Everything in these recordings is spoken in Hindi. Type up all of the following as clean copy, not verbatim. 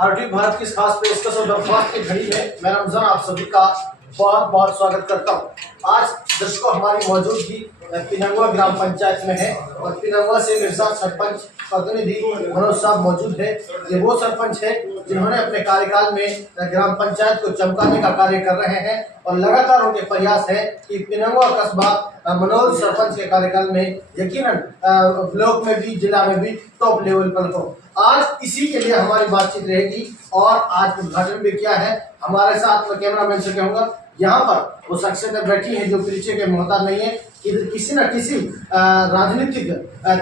आरटीवी भारत की इस खास पेशकश और दरख्वास्त की घड़ी में मैं रमजान आप सभी का बहुत बहुत स्वागत करता हूँ। आज दर्शकों हमारी मौजूदगी पिनंगवा ग्राम पंचायत में है और पिनंगवा से मेरे साथ सरपंच प्रतिनिधि मनोज साहब मौजूद है। ये वो सरपंच है जिन्होंने अपने कार्यकाल में ग्राम पंचायत को चमकाने का कार्य कर रहे हैं और लगातार उनके प्रयास है कि पिनंगवा कस्बा मनोज सरपंच के कार्यकाल में यकीनन ब्लॉक में भी जिला में भी टॉप लेवल पर हो। आज इसी के लिए हमारी बातचीत रहेगी और आज उद्घाटन भी किया है। हमारे साथ मैं कैमरामैन से कहूँगा यहाँ पर वो शख्सियत बैठी है जो परिचय के मोहताज नहीं है, कि किसी न किसी राजनीतिक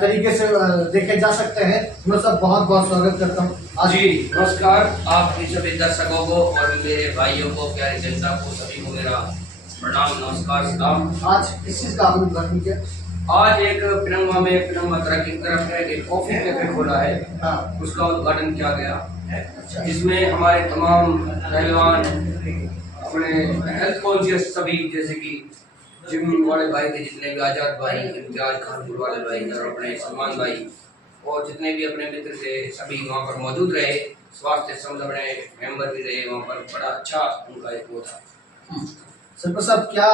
तरीके से देखे जा सकते हैं। मैं सब बहुत बहुत स्वागत करता हूँ। जी नमस्कार, आपके सभी दर्शकों को और मेरे भाइयों को, प्यारी जनता को, सभी को मेरा प्रणाम, नमस्कार, सलाम। आज किस चीज का आपने उद्घाटन किया? आज एक पिनंगवा में पिनंगवा तरक्की की तरफ है एक कॉफी कैफे खोला है। हाँ। उसका उद्घाटन किया गया, अच्छा। जिसमें हमारे तमाम पहलवान अपने हेल्थ कॉन्शियस सभी, जैसे कि जिम वाले भाई थे, जितने भी आजाद भाई, इम्तियाज खानपुर वाले भाई और अपने सलमान भाई और जितने भी अपने मित्र थे, सभी वहाँ पर मौजूद रहे। स्वास्थ्य संबंध अपने मेंबर भी रहे वहाँ पर। बड़ा अच्छा उनका एक वो था। सरपंच साहब, क्या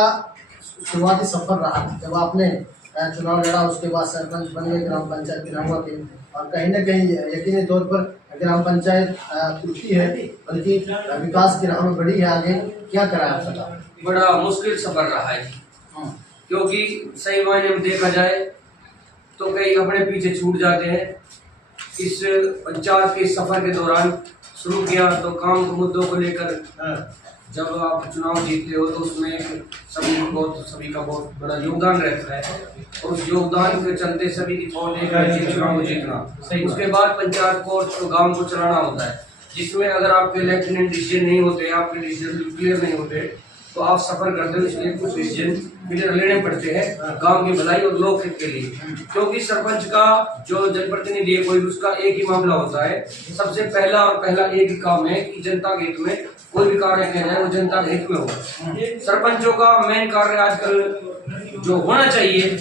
शुरुआती सफर रहा जब आपने चुनाव लड़ा, उसके बाद सरपंच बन गए ग्राम पंचायत पिनंगवा के, और कहीं न कहीं यकीनी तौर पर ग्राम पंचायत टूटी है बल्कि विकास की राह में बढ़ी है आगे, क्या करा है आपका? बड़ा मुश्किल सफर रहा है जी, क्योंकि सही मायने में देखा जाए तो कई अपने पीछे छूट जाते हैं। इस पंचायत के सफर के दौरान शुरू किया तो काम के मुद्दों को लेकर जब आप चुनाव जीतते हो तो उसमें सभी का बहुत बड़ा योगदान रहता है और उस योगदान के चलते सभी की थोड़ लेकर चुनाव को जीतना। उसके बाद पंचायत को और गांव को चलाना होता है, जिसमें अगर आपके इलेक्शन डिसीजन नहीं होते, आपके डिसीजन क्लियर नहीं होते तो आप सफर करते हो। इसलिए कुछ डिसीजन क्लियर लेने पड़ते हैं गांव की भलाई और लोक हित के लिए, क्योंकि सरपंच का जो जनप्रतिनिधि है कोई, उसका एक ही मामला होता है। सबसे पहला एक ही काम है कि जनता के हित में कोई भी कार्य किया जाए वो जनता के हित में हो। सरपंचों का मेन कार्य आजकल जो होना चाहिए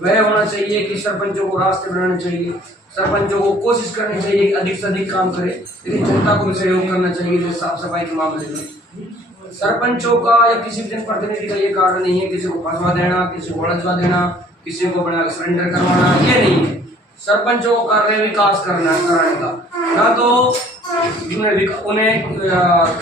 वह होना चाहिए कि सरपंचों को रास्ते बनाने चाहिए, सरपंचों को कोशिश करनी चाहिए कि अधिक से अधिक काम करे, लेकिन जनता को भी सहयोग करना चाहिए। जैसे साफ सफाई के मामले में सरपंचों का या किसी भी जनप्रतिनिधि का ये कार्य नहीं है किसी को फंसवा देना, किसी को उलझवा देना, किसी को बना सरेंडर करवाना, ये नहीं है। सरपंचों को कार्य विकास कराने का, ना तो उन्हें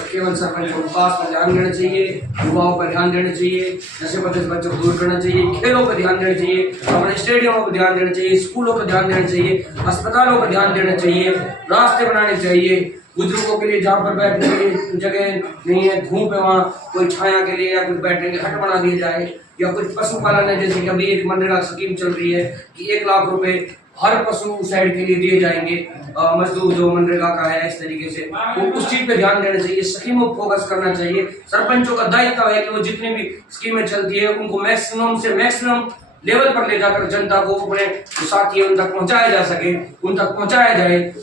केवल सरपंच को विकास पर ध्यान देना चाहिए, युवाओं पर ध्यान देना चाहिए, नशे बच्चों को दूर करना चाहिए, खेलों पर ध्यान देना चाहिए, अपने स्टेडियमों पर ध्यान देना चाहिए, स्कूलों पर ध्यान देना चाहिए, अस्पतालों पर ध्यान देना चाहिए, रास्ते बनाने चाहिए। बुजुर्गों के लिए जहाँ पर बैठने के लिए जगह नहीं है, धूप है, वहाँ कोई छाया के लिए या कुछ बैठने के हट बना दिया जाए। या कुछ पशुपालन है, जैसे कि अभी एक मनरेगा स्कीम चल रही है कि 1 लाख रुपए हर पशु साइड के लिए दिए जाएंगे, मजदूर जो मनरेगा का है, इस तरीके से वो उस चीज पे ध्यान देना चाहिए, स्कीमों पर फोकस करना चाहिए। सरपंचों का दायित्व है कि वो जितनी भी स्कीमें चलती है उनको मैक्सिमम से मैक्सिमम लेवल पर ले जाकर जनता को अपने साथी उन तक पहुंचाया जा सके, उन तक पहुंचाया जाए,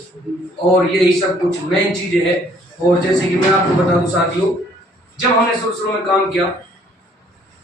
और यही सब कुछ मेन चीजें है। और जैसे कि मैं आपको बता दूं साथियों, जब हमने शुरू में काम किया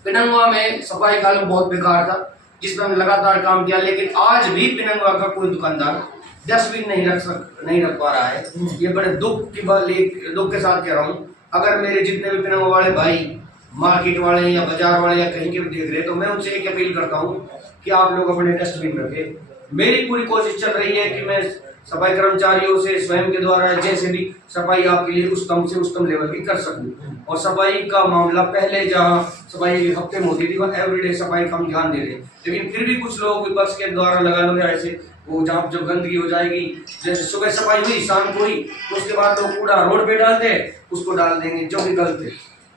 पिनंगवा में सफाई का बहुत बेकार था, जिस पर हमने लगातार काम किया, लेकिन आज भी पिनंगवा का कोई दुकानदार डस्टबिन नहीं रख पा रहा है। ये बड़े दुख के साथ कह रहा हूँ। अगर मेरे जितने भी पिनंगवा वाले भाई मार्केट वाले या बाजार वाले या कहीं के भी देख रहे तो मैं उनसे एक अपील करता हूँ कि आप लोग अपने डस्टबिन रखें। मेरी पूरी कोशिश चल रही है कि मैं सफाई कर्मचारियों से स्वयं के द्वारा जैसे भी सफाई आपके लिए उच्चतम से उच्चतम लेवल की कर सकूं। और सफाई का मामला पहले जहां सफाई की हफ्ते में होती थी वह एवरीडे सफाई का हम ध्यान दे रहे, लेकिन फिर भी कुछ लोग विपक्ष के द्वारा लगा लो ऐसे वो जहाँ जब गंदगी हो जाएगी, जैसे सुबह सफाई हुई शाम को हुई तो उसके बाद लोग कूड़ा रोड पे डालते हैं, उसको डाल देंगे, जो कि गलत है।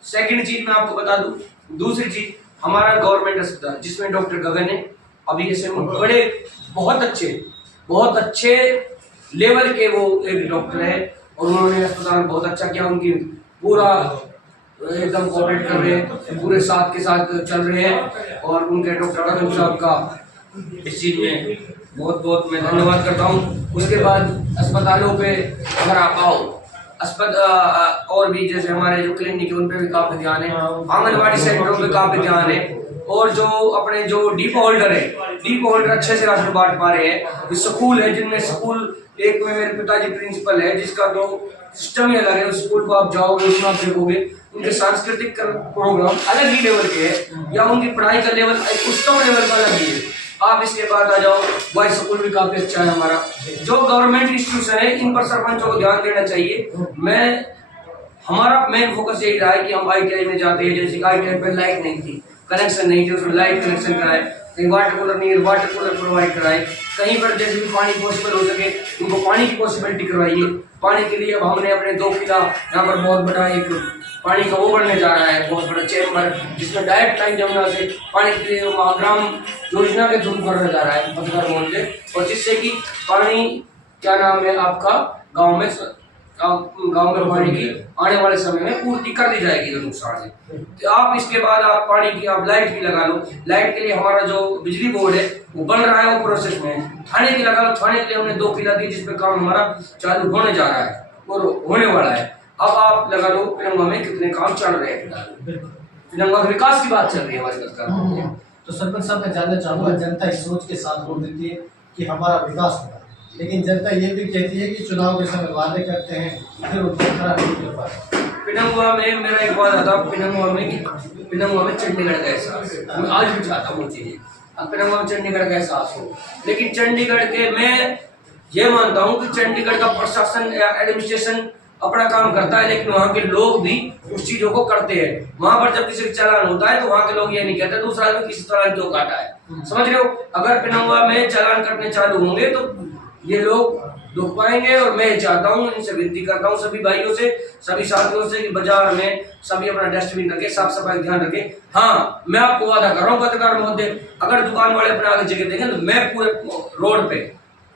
सेकेंड चीज मैं आपको बता दूं, दूसरी चीज हमारा गवर्नमेंट अस्पताल जिसमें डॉक्टर गगन है, अभी ऐसे बड़े बहुत अच्छे लेवल के वो एक डॉक्टर है और उन्होंने अस्पताल बहुत अच्छा किया। उनकी पूरा एकदम कोऑपरेट कर रहे हैं, पूरे साथ के साथ चल रहे हैं और उनके डॉक्टर गगन साहब का इस चीज में बहुत मैं धन्यवाद करता हूँ। उसके बाद अस्पतालों पे अगर आप आओ, और भी जैसे हमारे जो क्लिनिक है उन पे भी काफी ध्यान है, आंगनबाड़ी सेंटरों पे काफी ध्यान है और जो अपने जो डीपो होल्डर है, डीपो होल्डर अच्छे से राशन बांट पा रहे हैं। स्कूल है जिनमें स्कूल, एक में मेरे पिताजी प्रिंसिपल है जिसका तो सिस्टम ही अलग है। उस स्कूल को आप जाओगे उसमें आप देखोगे उनके सांस्कृतिक प्रोग्राम अलग ही लेवल के है, या उनकी पढ़ाई का लेवल एक उच्चतम लेवल का अलग ही है। आप इसके बाद आ जाओ, बॉयज स्कूल भी काफी अच्छा है हमारा। जो गवर्नमेंट इंस्टीट्यूशन है इन पर सरपंचों को ध्यान देना चाहिए। हमारा मेन फोकस यही रहा है कि हम ITI में जाते हैं, जैसे ITI पे लाइट नहीं थी, कनेक्शन नहीं थे, उसमें लाइट कनेक्शन कराए, कहीं वाटर कूलर नहीं है वाटर कूलर प्रोवाइड कराए, कहीं पर जैसे भी पानी पॉसिबल हो सके उनको पानी की पॉसिबिलिटी करवाइए। पानी के लिए अब हमने अपने 2 किला यहाँ पर बहुत बड़ा एक पानी का वो बनने जा रहा है, बहुत बड़ा चैम्बर, जिसमें डायरेक्ट लाइन जमुना से पानी के लिए ग्राम योजना के थ्रू करने जा रहा है पत्रकार भवन से, और जिससे कि पानी क्या नाम है आपका गाँव में पानी की आने वाले समय में पूर्ति कर दी जाएगी जो नुकसान है। तो आप इसके बाद आप पानी की आप लाइट की लगा लो। लाइट के लिए हमारा जो बिजली बोर्ड है वो बन रहा है, वो प्रोसेस में है। थाने की लगा लो, थाने के लिए हमने 2 किला दी जिसपे काम हमारा चालू होने जा रहा है और होने वाला है। अब आप लगा लो पिनंगवा में कितने काम चल रहे हैं, पिनंगवा विकास की बात चल रही है हमारे सरकार। तो सरपंच साहब मैं जानना चाहूंगा, जनता इस सोच के साथ वोट देती है कि हमारा विकास होगा, लेकिन जनता ये भी कहती है कि चुनाव के समय वादे करते हैं फिर उनको खरा नहीं कर पाते। पिनंगवा में मेरा एक वादा था, पिनंगवा में चंडीगढ़ का एहसास, मैं आज भी चाहता हूँ वो चीजें, अब पिनंगवा में चंडीगढ़ का एहसास हो। लेकिन चंडीगढ़ के मैं ये मानता हूँ कि चंडीगढ़ का प्रशासन या एडमिनिस्ट्रेशन अपना काम करता है, लेकिन वहाँ के लोग भी उस चीजों को करते हैं। वहां पर जब किसी का चालान होता है तो वहाँ के लोग ये नहीं कहते दूसरा आदमी किसी चालान क्यों काटा है, समझ रहे हो। अगर पिनंगवा में चालान कटने चालू होंगे तो ये लोग दुख पाएंगे, और मैं चाहता हूँ, इनसे विनती करता हूँ सभी भाइयों से, सभी साथियों से कि बाजार में सभी अपना डस्टबिन रखें, साफ सफाई ध्यान रखें। हाँ, मैं आपको वादा कर रहा हूँ पत्रकार महोदय, अगर दुकान वाले अपने आगे जगह देंगे तो मैं पूरे रोड पे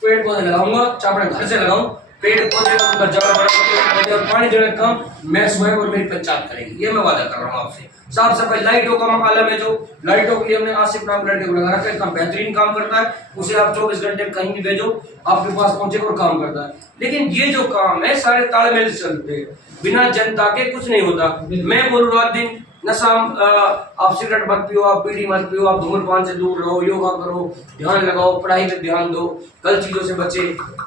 पेड़ पौधे लगाऊंगा, चाहे अपने घर से लगाऊं, पेड़ पौधे उनका जड़ पानी देने का काम मैं स्वयं और मेरी पंचायत करेंगे, ये मैं वादा कर रहा हूँ आपसे। साफ सफाई, लाइटों का मकालम है, जो लाइटों के लिए हमने आसिफ नाम लड़के को लगा रखा है, इतना बेहतरीन काम करता है, उसे आप 24 घंटे कहीं भी भेजो आपके पास पहुंचेगा और काम करता है। लेकिन ये जो काम है सारे तालमेल से चलते हैं, बिना जनता के कुछ नहीं होता। मैं बोल रात दिन नशा, आप सिगरेट मत पियो, आप बीड़ी मत पियो, आप धूम्रपान से दूर रहो, योगा करो, ध्यान लगाओ, पढ़ाई पे ध्यान दो, गलत चीजों से बचे।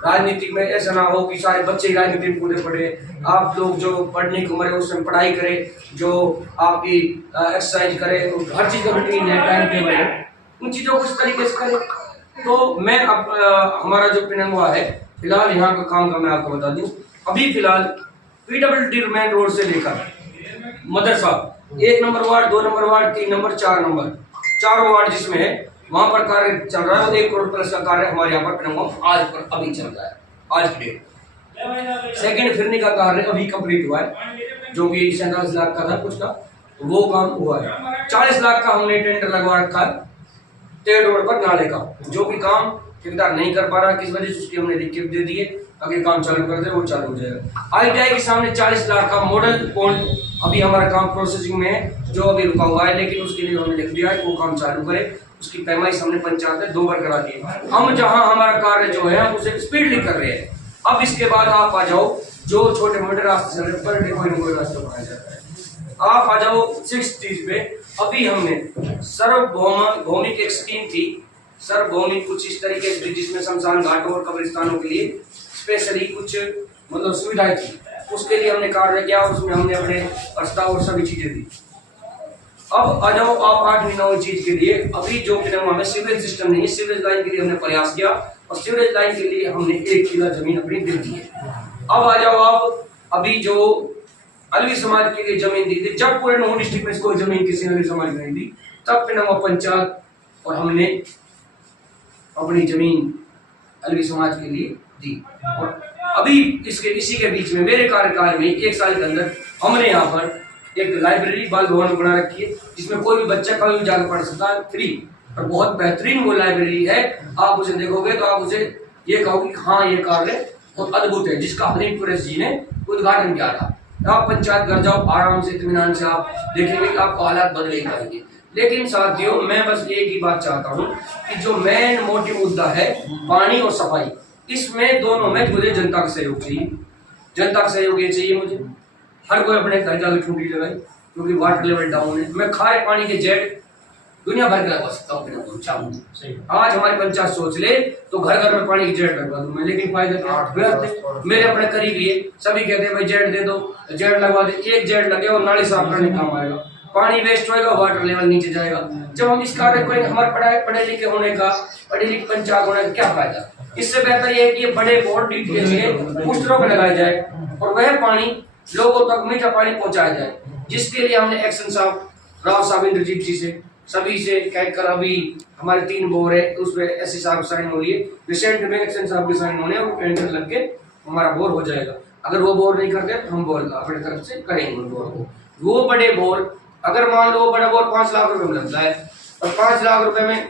राजनीति में ऐसा ना हो कि सारे बच्चे राजनीति में कूदे पड़े। आप लोग जो पढ़ने की उम्र है उसमें पढ़ाई करें, जो आपकी एक्सरसाइज करें, हर चीज का रूटीन है, टाइम टेबल है, उन चीजों को इस तरीके से करें। तो मैं अब हमारा जो पिनंगवा है फिलहाल यहाँ का काम का मैं आपको बता दूं, अभी फिलहाल PWD मेन रोड से लेकर मदरसा 1 number ward, 2 number ward, 3 number, 4 number, 4 ward जिसमें है वहां पर कार्य चल रहा है, और 1 करोड़ प्लस का कार्य हमारे यहाँ पर पिनंगवा आज पर अभी चल रहा है, आज की डेट। सेकंड फिरनी का कार्य अभी कंप्लीट हुआ है, जो कि 47 लाख का था कुछ का, वो काम हुआ है। 40 लाख का हमने टेंडर लगवा रखा है टेढ़ रोड पर नाले का, जो भी काम ठेकेदार नहीं कर पा रहा, किस वजह से उसकी हमने लिखित दे दिए, अगर काम चालू कर दे वो चालू हो जाएगा। ITI के सामने 40 लाख का मॉडल पॉइंट अभी हमारा काम प्रोसेसिंग में है, जो अभी रुका हुआ है, लेकिन उसके लिए हमने लिख दिया है वो काम चालू करे। उसकी पैमाइश हमने पंचायत में 2 बार करा दी है। हम जहां हमारा कार्य जो है हम उसे स्पीडली कर रहे हैं। अब इसके बाद आप आ जाओ, जो छोटे मोटे रास्ते चल रहे पर डे कोई न कोई रास्ता बनाया जाता है। आप आ जाओ 6 चीज पे। अभी हमने सार्वभौमिक एक स्कीम थी, सार्वभौमिक कुछ इस तरीके से जिसमें शमशान घाटों और कब्रिस्तानों के लिए स्पेशली कुछ मतलब सुविधाएं थी, उसके लिए हमने कार्य किया, उसमें हमने अपने प्रस्ताव और सभी चीजें दी। अब आ जाओ आप 8वीं 9वीं चीज के लिए, अभी जो पिनंगवा में सीवरेज सिस्टम नहीं है, सीवरेज लाइन के लिए हमने प्रयास किया, और सीवरेज लाइन के लिए हमने 1 किला जमीन अपनी दे दी है। अब आ जाओ आप, अभी जो अलवी समाज के लिए जमीन दी थी, जब पूरे नौ डिस्ट्रिक्ट में कोई जमीन किसी अलवी समाज ने नहीं दी, तब पिनंगवा पंचायत और हमने अपनी जमीन अलवी समाज के लिए दी। और अभी इसी के बीच में मेरे कार्यकाल में 1 साल के अंदर हमने यहाँ पर एक लाइब्रेरी बाल भवन बना रखी है, जिसमें कोई भी बच्चा कभी भी जाकर पढ़ सकता है फ्री, और बहुत बेहतरीन वो लाइब्रेरी है। आप उसे देखोगे तो आप उसे ये कहोगे कि हाँ ये कार्य बहुत अद्भुत है, जिसका हरीम पुरेश जी ने उद्घाटन किया था। आप पंचायत घर जाओ, आराम से इत्मीनान से आप देखेंगे कि आपको हालात बदल ही पाएंगे। लेकिन साथियों, मैं बस एक ही बात चाहता हूँ कि जो मेन मोटिव मुद्दा है पानी और सफाई, इसमें दोनों में मुझे जनता का सहयोग चाहिए। जनता का सहयोग ये चाहिए मुझे, हर कोई अपने घर जाकर टूटी लगाए, क्योंकि वाटर लेवल डाउन है। मैं खारे पानी के जेट दुनिया भर के लगवा सकता हूँ बिना बोर चाहूँ। सही है। आज हमारी पंचायत सोच ले तो घर घर में पानी की जेट लगवा दूं मैं, लेकिन फायदा क्या है? मेरे अपने करीब लिए सभी कहते हैं भाई जेट दे दो, जेट लगवा दे। एक जेट लगे और नाली साफ करने काम आएगा, पानी वेस्ट होएगा, वाटर लेवल नीचे जाएगा। जब हम इस कार्य को हमारे पढ़े लिखे होने का, पढ़ी लिखी पंचायत होने का क्या फायदा? इससे बेहतर ये है कि ये बड़े बोर डीटीएच के पोस्टरों पर लगाए जाए और वह पानी लोगों तक मीठा पानी पहुंचाया जाए, जिसके लिए हमने एक्शन साहब, राव साहब, इंद्रजीत जी से, सभी से कहकर अभी हमारे 3 बोर है, उसमें एससी साहब साइन हो लिए, रिसेंट में एक्शन साहब के साइन होने और टेंडर लग के हमारा बोर हो जाएगा। अगर वो बोर नहीं करते तो हम बोर अपने तरफ से करेंगे बोर को। वो बड़े बोर, अगर मान लो वो बड़ा बोर 5 लाख रुपए में लग जाए और 5 लाख रुपए में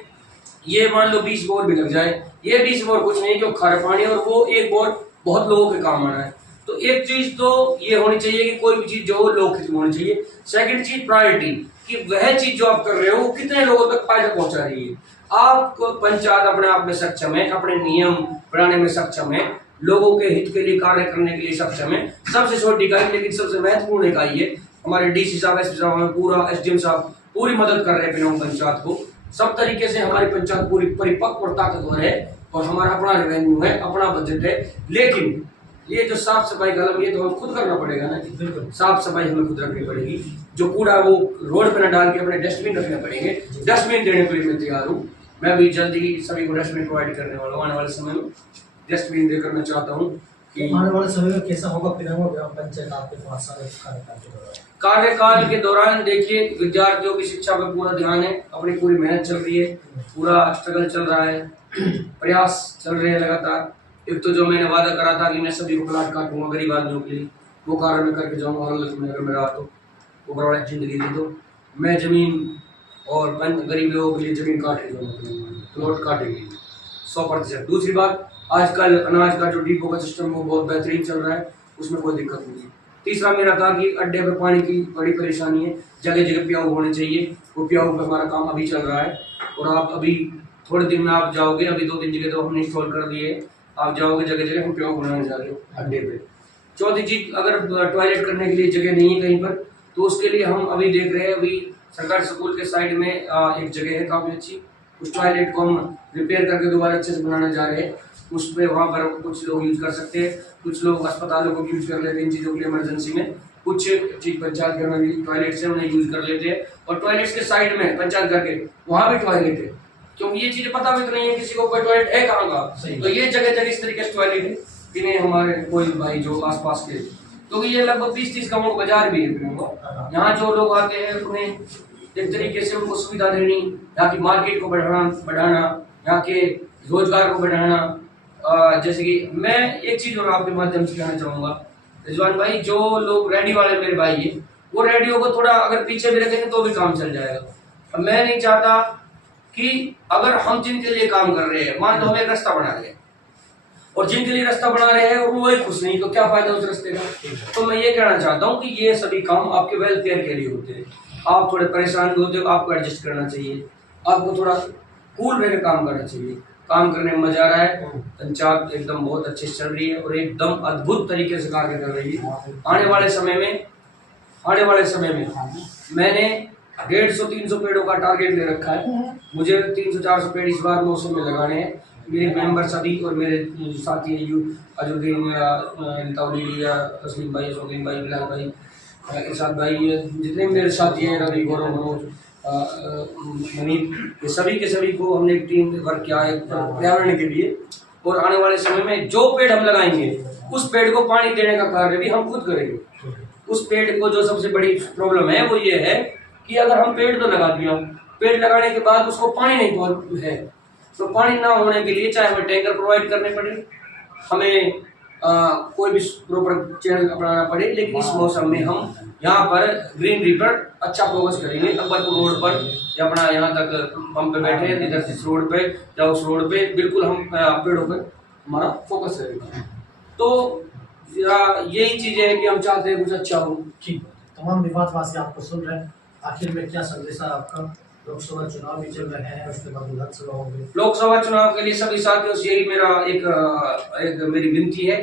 ये मान लो 20 बोर भी लग जाए, ये 20 बोर कुछ नहीं जो खारा पानी, और वो एक बोर बहुत लोगों के काम आना है। तो एक चीज तो ये होनी चाहिए कि कोई भी चीज जो लोग हित में होनी चाहिए। सेकंड चीज प्रायोरिटी, कि वह चीज जो आप कर रहे हो वो कितने लोगों तक फायदा पहुंचा रही है। आपको पंचायत अपने आप में सक्षम है, अपने नियम बनाने में सक्षम है, लोगों के हित के लिए कार्य करने के लिए सक्षम है। सबसे छोटी इकाई लेकिन सबसे महत्वपूर्ण इकाई है। हमारे डीसी साहब, एसपी साहब, हमें पूरा एसडीएम साहब पूरी मदद कर रहे हैं पिनौंग पंचायत को। सब तरीके से हमारी पंचायत पूरी परिपक्व और ताकतवर है और हमारा अपना रेवेन्यू है, अपना बजट है। लेकिन ये जो साफ सफाई का ये तो हमें खुद करना पड़ेगा ना जी। साफ सफाई हमें खुद रखनी पड़ेगी। जो कूड़ा वो रोड पे न डाल के अपने डस्टबिन रखने पड़ेंगे। डस्टबिन देने के लिए मैं तैयार हूँ। मैं भी जल्दी ही सभी को डस्टबिन प्रोवाइड करने वाला हूँ। आने वाले समय में डस्टबिन देकर मैं चाहता हूँ कि आने वाले समय में कैसा होगा पिनंगवा ग्राम पंचायत आपके 5 साल कार्यकाल के दौरान? देखिए, विद्यार्थियों की शिक्षा पर पूरा ध्यान है, अपनी पूरी मेहनत चल रही है, पूरा स्ट्रगल चल रहा है, प्रयास चल रहे हैं लगातार। एक तो जो मैंने वादा करा था कि मैं सभी को प्लाट काटूंगा गरीब आदमियों के लिए, वो कार्य मैं करके जाऊंगा। हालत में अगर मेरा तो वो बड़ा जिंदगी दी तो मैं जमीन और गरीब लोगों के लिए जमीन काट के जाऊंगा, प्लॉट काटेंगे 100%। दूसरी बात, आजकल अनाज का जो डिपो का सिस्टम वो बहुत बेहतरीन चल रहा है, उसमें कोई दिक्कत नहीं है। तीसरा मेरा था कि अड्डे पे पानी की बड़ी परेशानी है, जगह जगह प्याऊ होने चाहिए। वो प्याऊ पे हमारा काम अभी चल रहा है और आप अभी थोड़े दिन में आप जाओगे, अभी 2-3 जगह तो हमने इंस्टॉल कर दिए, आप जाओगे जगह जगह हम प्याऊ बनाने जा रहे हो अड्डे पे। चौथी चीज, अगर टॉयलेट करने के लिए जगह नहीं है कहीं पर तो उसके लिए हम अभी देख रहे हैं, अभी सरकारी स्कूल के साइड में एक जगह है काफी अच्छी, उस टॉयलेट को हम रिपेयर करके दोबारा अच्छे से बनाने जा रहे हैं। उस पर वहाँ पर कुछ लोग यूज कर सकते हैं, कुछ लोग अस्पतालों को यूज कर लेते हैं इन चीज़ों के लिए इमरजेंसी में, कुछ चीज पंचायत घर में टॉयलेट से उन्हें यूज कर लेते हैं। और टॉयलेट्स के साइड में पंचायत घर के वहाँ भी टॉयलेट है, क्योंकि ये चीजें पता भी तो नहीं है किसी को कोई टॉयलेट है कहाँ का। तो ये जगह जगह इस तरीके से टॉयलेट है, इन्हें हमारे कोई भाई जो आसपास के, क्योंकि ये लगभग 20-30 गाँवों का बाजार भी है यहाँ जो लोग आते हैं उन्हें एक तरीके से उनको सुविधा देनी, यहाँ की मार्केट को बढ़ाना, यहाँ के रोजगार को बढ़ाना। जैसे कि मैं एक चीज और आपके माध्यम से कहना चाहूंगा रिजवान भाई, जो लोग रेडी वाले मेरे भाई है वो रेडियो को थोड़ा अगर पीछे भी रखेंगे तो भी काम चल जाएगा। अब मैं नहीं चाहता कि अगर हम जिनके लिए काम कर रहे हैं, मान लो हम एक रास्ता बना रहे हैं और जिनके लिए रास्ता बना रहे हैं और वो ही खुश नहीं, तो क्या फायदा उस रास्ते का। तो मैं ये कहना चाहता हूँ कि ये सभी काम आपके वेलफेयर के लिए होते हैं। आप थोड़े परेशान होते हो, आपको एडजस्ट करना चाहिए, आपको थोड़ा कूल रहकर काम करना चाहिए। काम करने में मजा आ रहा है, पंचायत एकदम बहुत अच्छे से चल रही है और एकदम अद्भुत तरीके से कार्य कर रही है। आने वाले समय में मैंने 150-300 पेड़ों का टारगेट ले रखा है। मुझे 300-400 पेड़ इस बार मौसम में लगाने हैं। मेरे मेंबर सभी और मेरे जो साथी हैं, अजुद्दीन या तस्लीम भाई, सोगीन भाई, बिलाल भाई, इरशाद भाई, जितने भी मेरे साथी हैं, रवि, गौरव, मनोज, मनीत, ये सभी के सभी को हमने एक टीम वर्क किया है पर्यावरण के लिए। और आने वाले समय में जो पेड़ हम लगाएंगे उस पेड़ को पानी देने का कार्य भी हम खुद करेंगे। उस पेड़ को जो सबसे बड़ी प्रॉब्लम है वो ये है कि अगर हम पेड़ तो लगा दिया, पेड़ लगाने के बाद उसको पानी नहीं है, तो पानी ना होने के लिए चाहे हमें टैंकर प्रोवाइड करने पड़े, हमें कोई भी प्रॉपर चैनल अपनाना पड़े, लेकिन इस मौसम में हम यहाँ पर ग्रीनरी पर अच्छा फोकस करेंगे। अकबरपुर रोड पर या अपना यहाँ तक हम पे बैठे हैं, इधर इस रोड पे या उस रोड पे बिल्कुल हम पेड़ों पर हमारा फोकस रहेगा। तो यही चीजें है कि हम चाहते हैं कुछ अच्छा हो। ठीक, तमाम विवादवासी आपको सुन रहे हैं, आखिर में क्या संदेश है आपका? लोकसभा चुनाव भी चल रहे हैं, उसके बाद विधानसभा होंगे। लोकसभा चुनाव के लिए सभी साथियों से यही मेरा एक मेरी विनती है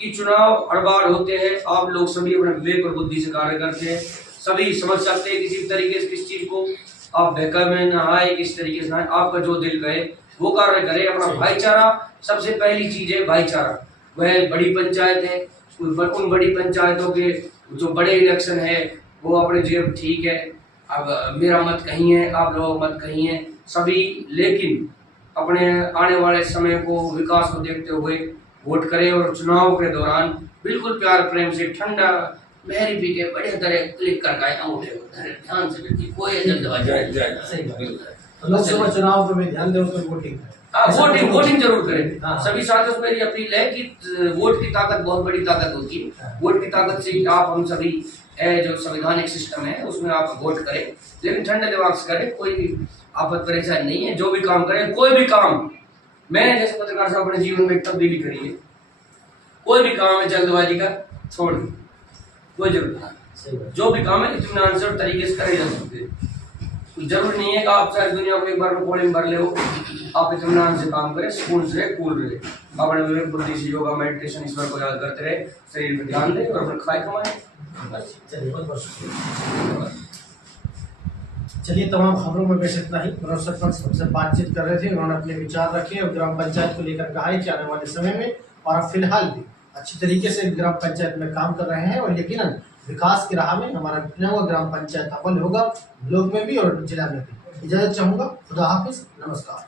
कि चुनाव हर बार होते हैं, आप लोग सभी अपने विवेक और बुद्धि से कार्य करते हैं, सभी समझ सकते हैं किसी भी तरीके से किस चीज को। आप बहका में नहाए, किस तरीके से नहाए, आपका जो दिल कहे वो कार्य करे। अपना भाईचारा सबसे पहली चीज है, भाईचारा। वह बड़ी पंचायत है, उन बड़ी पंचायतों के जो बड़े इलेक्शन है वो अपने जेब ठीक है, अब मेरा मत कहीं है, आप लोग मत कहीं है सभी, लेकिन अपने आने वाले समय को, विकास को देखते हुए वोट करें और चुनाव के दौरान बिल्कुल प्यार प्रेम से ठंडा बहरी पी के बढ़िया तरह क्लिक करके आउट है, ध्यान से व्यक्ति कोई जल्दबाजी नहीं। तो लोकसभा चुनाव पे भी ध्यान दें, उसमें वोटिंग करें। वोटिंग जरूर करें। हाँ। सभी साथियों से मेरी अपील है कि वोट की ताकत बहुत बड़ी ताकत होती है। वोट की ताकत से आप हम सभी जो संवैधानिक सिस्टम है उसमें आप वोट करें, लेकिन ठंडे दिमाग से करें, कोई आफत परेशानी नहीं है। जो भी काम करें, कोई भी काम, मैंने जैसे पत्रकार साहब अपने जीवन में तब्दीली करी है, कोई भी काम है जल्दबाजी का छोड़ दो, कोई जरूरत नहीं। जो भी काम है इत्मीनान से और तरीके से करे जा सकते हैं। जरूरी नहीं है कि आप सारी दुनिया को एक बार में कोड़े में भर ले हो। आप इत्मीनान से काम करें, सुकून से रहे, कूल रहे, अपने विवेक बुद्धि से योगा मेडिटेशन ईश्वर को याद करते रहे, शरीर पर ध्यान दें और अपने खाए कमाएं। चलिए, बहुत बहुत शुक्रिया। चलिए, तमाम खबरों में बस इतना ही। मनोज सरपंच हमसे बातचीत कर रहे थे, उन्होंने अपने विचार रखे और ग्राम पंचायत को लेकर कहा है कि आने वाले समय में और अब फिलहाल भी अच्छी तरीके से ग्राम पंचायत में काम कर रहे हैं और यकीनन विकास की राह में हमारा पिनंगवा ग्राम पंचायत सफल होगा, ब्लॉक में भी और जिला में भी। इजाजत चाहूंगा, खुदा हाफिज, नमस्कार।